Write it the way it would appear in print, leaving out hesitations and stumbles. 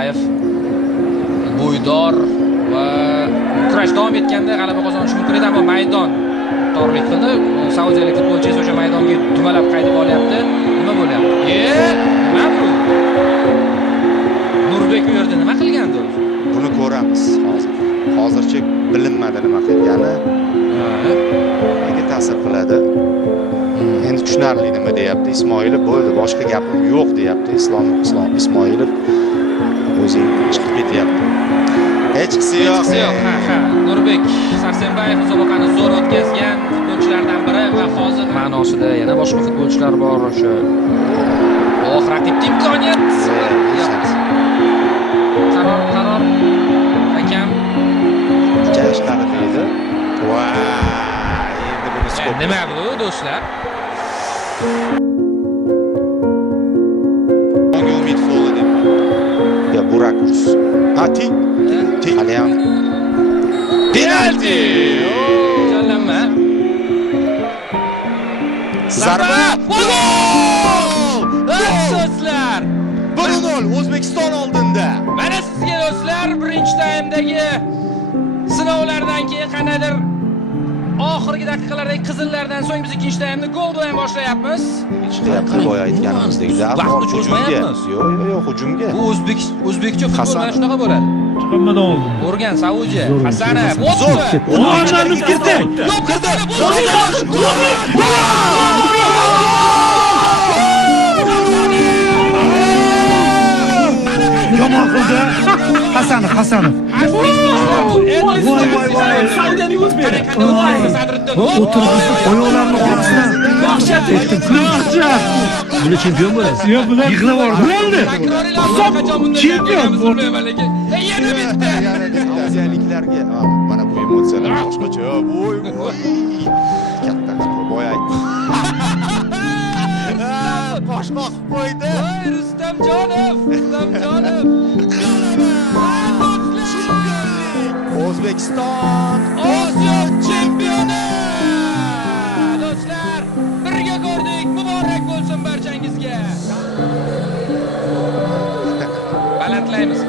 Sarsembayev bo'ydor va kurash davom etganda g'alaba qozonishi mumkin edi, ammo maydon torlik qildi. Saudiyalik futbolchi esa o'sha maydonga dumalab qaytib olyapti. Nima bo'lyapti? Nima bu? Nurbek u yerda nima qilgandi o'zi? Buni ko'ramiz hozir. Hozircha bilinmadi nima qilgani. Nega ta'sir qiladi? Endi tushunarli nima deyapti. Ismoilov bo'ldi, boshqa gapim yo'q deyapti. Ismoilov o'zing chiqib ketyapti. Hech qisi yo'q. Ha. Nurbek Sarsembayev musobaqani zo'r o'tkazgan futbolchilardan biri va hozir ma'nosida yana boshqa futbolchilar bor. O'sha raqibga imkoniyat. Qaror hakam Jashqari deydi. Endi buni skop. Nima bu do'stlar? Unga umid bo'ldi deb. Ya bu rakurs. Ting. Hali ham penalti. Jallanma. Zarba. Gol! Do'stlar, 1-0 O'zbekiston oldinda. mana sizga do'stlar, birinchi taymdagi sinovlardan keyin qanaydir oxirgi daqiqalardagi qizillardan so'ng biz ikkinchi taymni gol bilan boshlayapmiz. Hech qayerda boya aytganimizdek Vaqtni cho'zmayapmiz. Yo'q, hujumga. Bu o'zbekcha futbol mana shunaqa bo'ladi. Chiqmadan oldin. O'rgan Saudiya, Hasanov, o'tdi. O'rganamiz ketdi. Yo'q, kirdi. Yomon qildi. Hasanov. Voy. Saudiyaning o'zbeki. O'tirib oyoqlarini orqasidan dahshat etdim. Bular chempion bo'ladi. Yo'q, bular yig'lab oldi. Bo'ldi. Chempion bo'ldi. Yana bitta. Aziyaliklarga mana bu emotsiyalar boshqacha. Voy. Katta boya aytdi. Boshqa qilib qo'ydi. Voy Rustamjonov. O'zbekiston Osiyo chempioni! Do'stlar, birga ko'rdik. Muborak bo'lsin barchangizga. Balandlaymiz.